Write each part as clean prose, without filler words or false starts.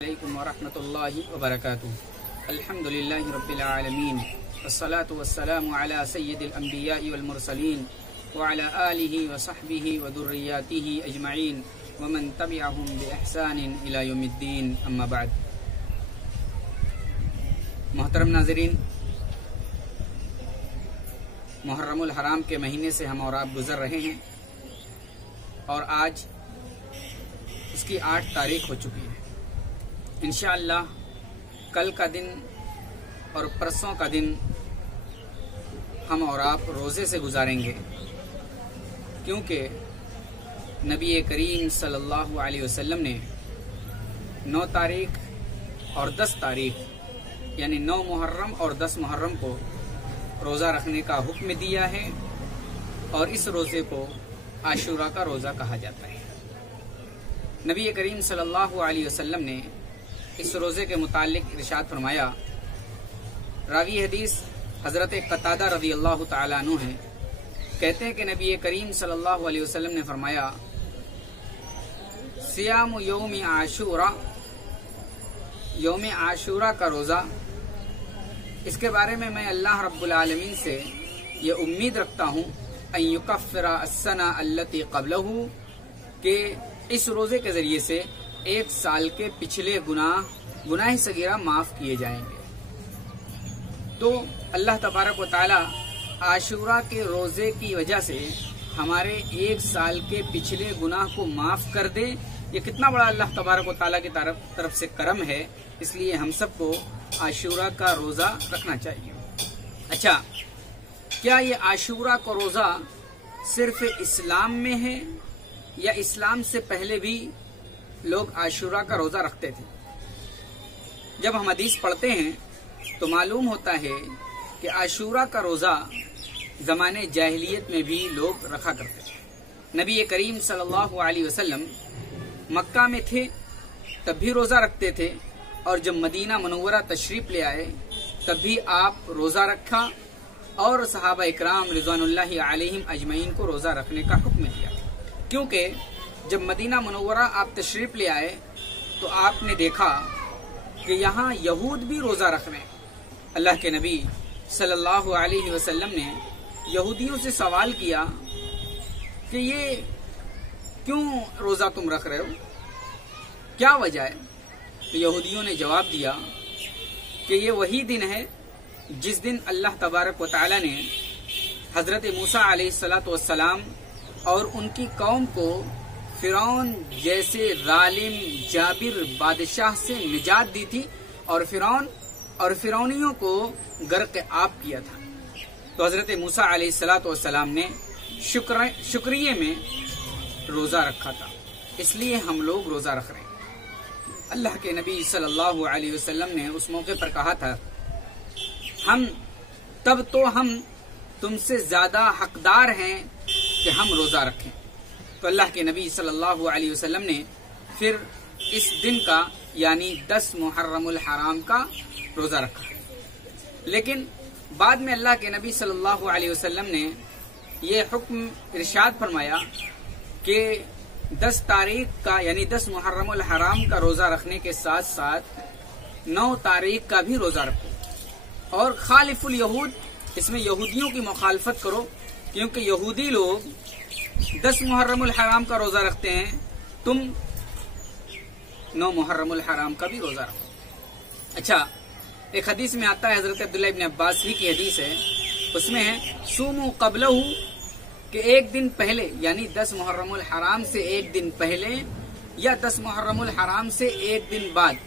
अलैकुम वरहमतुल्लाहि वबरकातुहू। अल्हम्दुलिल्लाहि रब्बिल आलमीन वस्सलातु वस्सलामु अला सय्यिदिल अंबियाइ वल मुरसलीन व अला आलिहि व सहबिहि व दुर्रिय्यातिहि अजमईन व मन तबिअहुम बि इहसानिन इला यौमिद्दीन, अम्मा बाद। मोहतरम नाज़रीन, मुहर्रमुल हराम के महीने से हम और आप गुजर रहे हैं और आज इसकी 8 तारीख हो चुकी है। इंशाअल्लाह कल का दिन और परसों का दिन हम और आप रोज़े से गुजारेंगे, क्योंकि नबी करीम सल्लल्लाहु अलैहि वसल्लम ने 9 तारीख और 10 तारीख यानी 9 मुहर्रम और 10 मुहर्रम को रोज़ा रखने का हुक्म दिया है और इस रोज़े को आशूरा का रोज़ा कहा जाता है। नबी करीम सल्लल्लाहु अलैहि वसल्लम ने इस रोज़े के मुतालिक इरशाद फरमाया। रावी हदीस हज़रत कतादा रज़ी अल्लाह तआला अन्हु हैं, कहते हैं कि नबी करीम सल्लल्लाहु अलैहि वसल्लम ने फरमाया, सियाम यौम आशूरा का रोज़ा, इसके बारे में मैं अल्लाह रब्बुल आलमीन से ये उम्मीद रखता हूँ अन युकफ्फिरा अस्सना अल्लती क़ब्लहू, के इस रोज़े के ज़रिए से 1 साल के पिछले गुनाह सगीरा माफ़ किए जाएंगे। तो अल्लाह तबारक व तआला आशूरा के रोज़े की वजह से हमारे 1 साल के पिछले गुनाह को माफ़ कर दे, ये कितना बड़ा अल्लाह तबारक व तआला की तरफ से करम है। इसलिए हम सबको आशूरा का रोज़ा रखना चाहिए। अच्छा, क्या ये आशूरा का रोज़ा सिर्फ इस्लाम में है या इस्लाम से पहले भी लोग आशूरा का रोज़ा रखते थे? जब हम हदीस पढ़ते हैं तो मालूम होता है कि आशूरा का रोज़ा ज़माने जाहिलियत में भी लोग रखा करते थे। नबी करीम सल्लल्लाहु अलैहि वसल्लम मक्का में थे तब भी रोज़ा रखते थे, और जब मदीना मुनव्वरा तशरीफ ले आए तब भी आप रोज़ा रखा और सहाबा इकराम रिज़वानुल्लाहि अलैहिम अजमईन को रोज़ा रखने का हुक्म दिया। क्योंकि जब मदीना मुनव्वरा आप तशरीफ ले आए तो आपने देखा कि यहाँ यहूद भी रोज़ा रख रहे हैं। अल्लाह के नबी सल्लल्लाहु अलैहि वसल्लम ने यहूदियों से सवाल किया कि ये क्यों रोज़ा तुम रख रहे हो, क्या वजह है? तो यहूदियों ने जवाब दिया कि ये वही दिन है जिस दिन अल्लाह तबारक व तआला ने हज़रत मूसा अलैहिस्सलातु वस्सलाम और उनकी कौम को फिरौन जैसे जालिम जाबिर बादशाह से निजात दी थी और फिरौन और फिरौनियों को गर्क आब किया था। तो हज़रत मूसा अलैहिस्सलातु वस्सलाम ने शुक्रिये में रोज़ा रखा था, इसलिए हम लोग रोज़ा रख रहे हैं। अल्लाह के नबी सल्लल्लाहु अलैहि वसल्लम ने उस मौके पर कहा था, हम तुमसे ज्यादा हकदार हैं कि हम रोज़ा रखें। तो अल्लाह के नबी सल्लल्लाहु अलैहि वसल्लम ने फिर इस दिन का यानी 10 मुहर्रमुल हराम का रोज़ा रखा। लेकिन बाद में अल्लाह के नबी सल्लल्लाहु अलैहि वसल्लम ने ये हुक्म इरशाद फरमाया कि 10 तारीख का यानी 10 मुहर्रमुल हराम का रोज़ा रखने के साथ साथ 9 तारीख का भी रोज़ा रखो और खालिफुल यहूद, इसमें यहूदियों की मुखालफत करो, क्योंकि यहूदी लोग 10 मुहर्रमुल हराम का रोज़ा रखते हैं, तुम 9 मुहर्रमुल हराम का भी रोज़ा रखो। अच्छा, एक हदीस में आता है, हज़रत अब्दुल्ला इब्न अब्बास ही की हदीस है, उसमें है सूमू क़ब्लहू, कि एक दिन पहले यानी 10 मुहर्रमुल हराम से एक दिन पहले या 10 मुहर्रमुल हराम से एक दिन बाद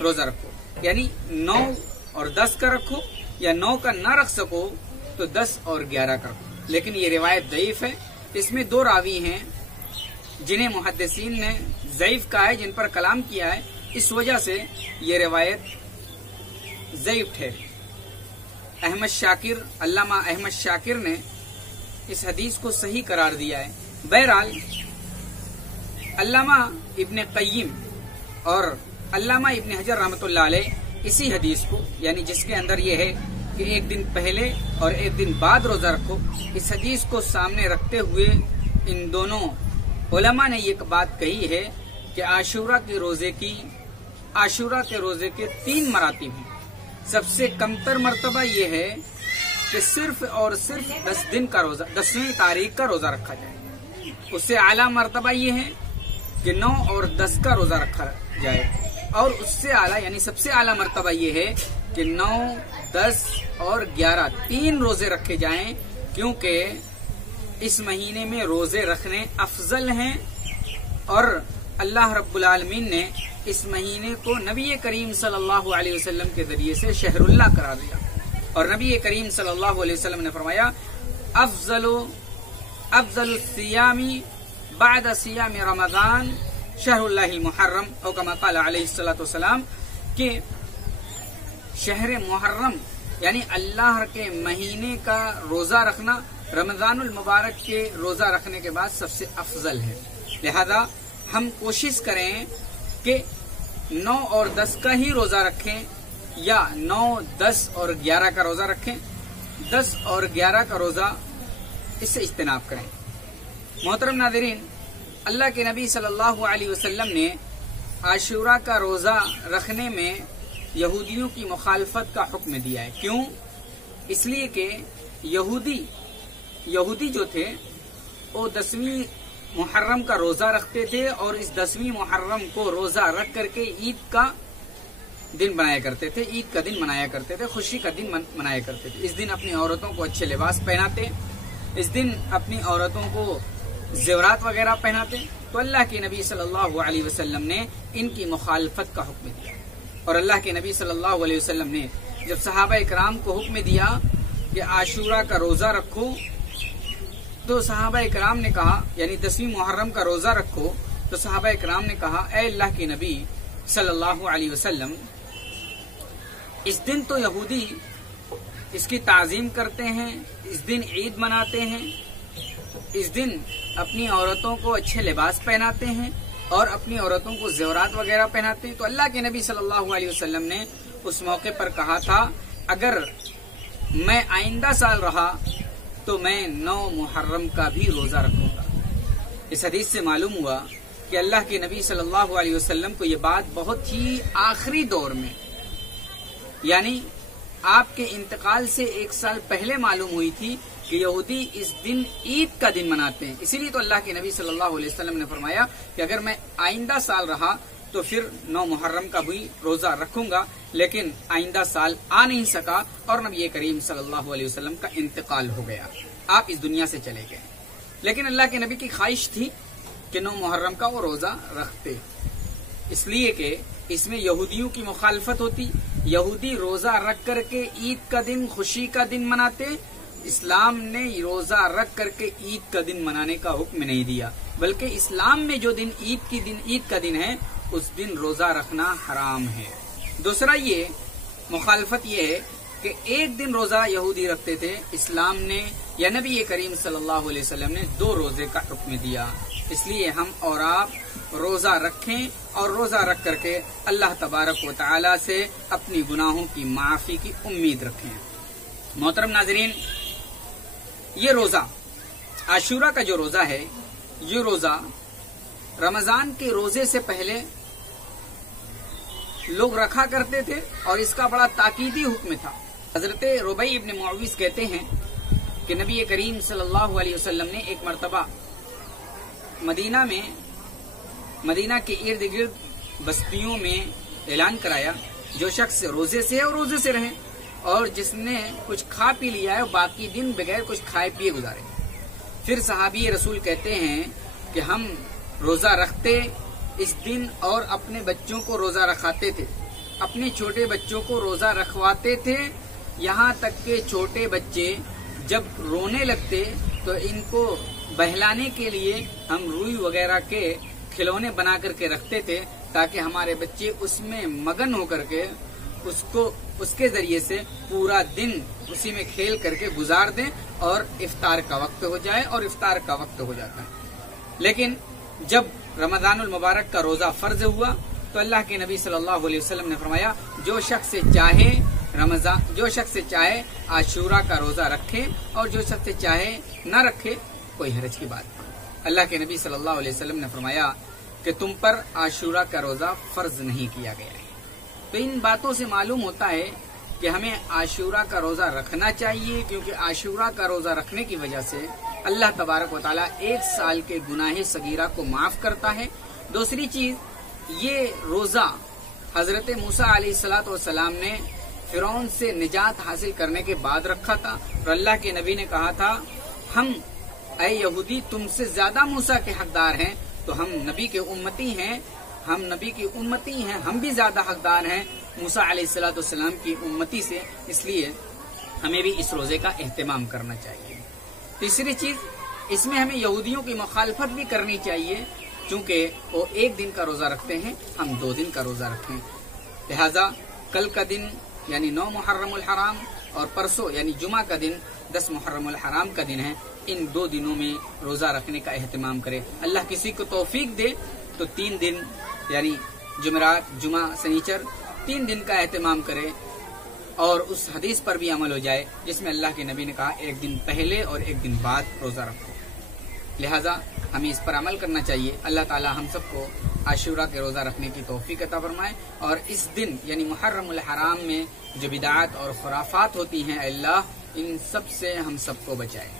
रोज़ा रखो। यानी 9 और 10 का रखो, या 9 का ना रख सको तो 10 और 11 का रखो। लेकिन ये रिवायत ज़ईफ है, इसमें 2 रावी हैं जिन्हें मुहद्दिसीन ने ज़ईफ कहा है, जिन पर कलाम किया है, इस वजह से ये रिवायत ज़ईफ ठहरी। अल्लामा अहमद शाकिर ने इस हदीस को सही करार दिया है। बहरहाल अल्लामा इब्न क़य्यिम और अल्लामा इब्न हजर रहमतुल्लाह अलैह इसी हदीस को, यानी जिसके अंदर ये है कि एक दिन पहले और एक दिन बाद रोज़ा रखो, इस हदीस को सामने रखते हुए इन दोनों उलमा ने ये बात कही है कि आशूरा के रोज़े की आशूरा के रोजे के 3 मरातिब हैं। सबसे कमतर मर्तबा ये है कि सिर्फ और सिर्फ 10 दिन का रोजा, 10वीं तारीख का रोजा रखा जाए। उससे आला मर्तबा ये है कि 9 और 10 का रोजा रखा जाए, और उससे आला यानी सबसे आला मर्तबा ये है कि 9, 10 और 11 3 रोजे रखे जाएं, क्योंकि इस महीने में रोजे रखने अफजल हैं। और अल्लाह रब्बुल आलमीन ने इस महीने को नबी करीम सल्लल्लाहु अलैहि वसल्लम के जरिए से शहरुल्लाह करार दिया, और नबी करीम सल्लल्लाहु अलैहि वसल्लम ने फरमाया अफजलु सियामी बाद सियामी रमजान शहरुल्लाहिल मुहर्रम, और कमा क़ाल अलैहि सल्लतु वस्सलाम कि शहर मुहर्रम यानी अल्लाह के महीने का रोजा रखना रमजानुल मुबारक के रोजा रखने के बाद सबसे अफजल है। लिहाजा हम कोशिश करें कि 9 और 10 का ही रोजा रखें, या 9, 10 और 11 का रोजा रखें। 10 और 11 का रोजा इससे इज्तिनाब करें। मोहतरम नाज़रीन, अल्लाह के नबी सल्लल्लाहु अलैहि वसल्लम ने आशूरा का रोजा रखने में यहूदियों की मुखालफत का हुक्म दिया है। क्यों? इसलिए कि यहूदी जो थे वो 10वीं मुहर्रम का रोजा रखते थे, और इस 10वीं मुहर्रम को रोजा रख करके ईद का दिन बनाया करते थे, ईद का दिन मनाया करते थे, खुशी का दिन मनाया करते थे। इस दिन अपनी औरतों को अच्छे लिबास पहनाते, इस दिन अपनी औरतों को जेवरात वगैरह पहनाते। तो अल्लाह के नबी सल्लल्लाहु अलैहि वसल्लम ने इनकी मुखालफत का हुक्म दिया, और अल्लाह के नबी सल्लल्लाहु अलैहि वसल्लम ने जब सहाबा इकराम को हुक्म दिया कि आशूरा का रोजा रखो, तो सहाबा इकराम ने कहा, यानी 10वीं मुहर्रम का रोजा रखो, तो सहाबा इकराम ने कहा, ऐ अल्लाह के नबी सल्लल्लाहु अलैहि वसल्लम, इस दिन तो यहूदी इसकी ताजीम करते हैं, इस दिन ईद मनाते हैं, इस दिन अपनी औरतों को अच्छे लिबास पहनाते हैं और अपनी औरतों को जेवरात वगैरह पहनाते हैं। तो अल्लाह के नबी सल्लल्लाहु अलैहि वसल्लम ने उस मौके पर कहा था, अगर मैं आइंदा साल रहा तो मैं 9 मुहर्रम का भी रोजा रखूंगा। इस हदीस से मालूम हुआ कि अल्लाह के नबी सल्लल्लाहु अलैहि वसल्लम को ये बात बहुत ही आखिरी दौर में, यानी आपके इंतकाल से 1 साल पहले मालूम हुई थी कि यहूदी इस दिन ईद का दिन मनाते हैं। इसीलिए तो अल्लाह के नबी सल्लल्लाहु अलैहि वसल्लम ने फरमाया कि अगर मैं आइंदा साल रहा तो फिर 9 मुहर्रम का भी रोजा रखूंगा, लेकिन आइंदा साल आ नहीं सका और नबी करीम सल्लल्लाहु अलैहि वसल्लम का इंतकाल हो गया, आप इस दुनिया से चले गए। लेकिन अल्लाह के नबी की ख्वाहिश थी कि 9 मुहर्रम का वो रोजा रखते, इसलिए कि इसमें यहूदियों की मुखालफत होती। यहूदी रोजा रख करके ईद का दिन, खुशी का दिन मनाते, इस्लाम ने रोजा रख करके ईद का दिन मनाने का हुक्म नहीं दिया, बल्कि इस्लाम में जो दिन ईद का दिन है उस दिन रोजा रखना हराम है। दूसरा ये मुखालफत ये है कि एक दिन रोजा यहूदी रखते थे, इस्लाम ने या नबी करीम सल्लल्लाहु अलैहि वसल्लम ने 2 रोजे का हुक्म दिया। इसलिए हम और आप रोजा रखें और रोजा रख करके अल्लाह तबारक व तआला से अपनी गुनाहों की माफी की उम्मीद रखें। मोहतरम नाजरीन, ये रोजा आशूरा का जो रोजा है, ये रोजा रमजान के रोजे से पहले लोग रखा करते थे और इसका बड़ा ताकीदी हुक्म था। हजरत रुबई इब्न मुअव्विज़ कहते हैं कि नबी करीम सल्लल्लाहु अलैहि वसल्लम ने एक मर्तबा मदीना के इर्द गिर्द बस्तियों में ऐलान कराया, जो शख्स रोजे से है और रोजे से रहे, और जिसने कुछ खा पी लिया है बाकी दिन बगैर कुछ खाए पिए गुजारे। फिर सहाबी रसूल कहते हैं कि हम रोजा रखते इस दिन और अपने बच्चों को रोजा रखाते थे, अपने छोटे बच्चों को रोजा रखवाते थे, यहाँ तक के छोटे बच्चे जब रोने लगते तो इनको बहलाने के लिए हम रुई वगैरह के खिलौने बना करके रखते थे, ताकि हमारे बच्चे उसमें मगन होकर के उसके जरिए से पूरा दिन उसी में खेल करके गुजार दें और इफ्तार का वक्त हो जाए, और इफ्तार का वक्त हो जाता है। लेकिन जब रमजानुल मुबारक का रोजा फर्ज हुआ तो अल्लाह के नबी सल्लल्लाहु अलैहि वसल्लम ने फरमाया, जो शख्स चाहे आशूरा का रोजा रखे और जो शख्स चाहे न रखे, कोई हरज की बात नहीं। अल्लाह के नबी सल्लल्लाहु अलैहि वसल्लम ने फरमाया कि तुम पर आशूरा का रोजा फर्ज नहीं किया गया है। तो इन बातों से मालूम होता है कि हमें आशूरा का रोजा रखना चाहिए, क्योंकि आशूरा का रोजा रखने की वजह से अल्लाह तबारक व तआला 1 साल के गुनाहे सगीरा को माफ करता है। दूसरी चीज, ये रोजा हजरत मूसा अलैहिस्सलातु वस्सलाम ने फिरौन से निजात हासिल करने के बाद रखा था और अल्लाह के नबी ने कहा था, हम ऐ यहूदी तुमसे ज्यादा मूसा के हकदार हैं, तो हम नबी के उम्मती हैं, हम नबी की उम्मती हैं, हम भी ज्यादा हकदार हैं मूसा अलैहिस्सलातु वस्सलाम की उम्मती से, इसलिए हमें भी इस रोजे का एहतमाम करना चाहिए। तीसरी चीज, इसमें हमें यहूदियों की मुखालफत भी करनी चाहिए, क्योंकि वो 1 दिन का रोजा रखते हैं, हम 2 दिन का रोजा रखें। लिहाजा कल का दिन यानी 9 मुहर्रमुल हराम और परसों यानी जुमा का दिन 10 मुहर्रमुल हराम का दिन है, इन 2 दिनों में रोजा रखने का एहतमाम करें। अल्लाह किसी को तौफीक दे तो 3 दिन यानी जुमेरात, जुमा, शनिचर 3 दिन का एहतमाम करे और उस हदीस पर भी अमल हो जाए जिसमें अल्लाह के नबी ने कहा 1 दिन पहले और 1 दिन बाद रोजा रखो। लिहाजा हमें इस पर अमल करना चाहिए। अल्लाह ताला हम सबको आशूरा के रोजा रखने की तौफीक अता फरमाए और इस दिन यानी मुहर्रमुल हराम में जो बिदात और खुराफात होती हैं, अल्लाह इन सब से हम सबको बचाए।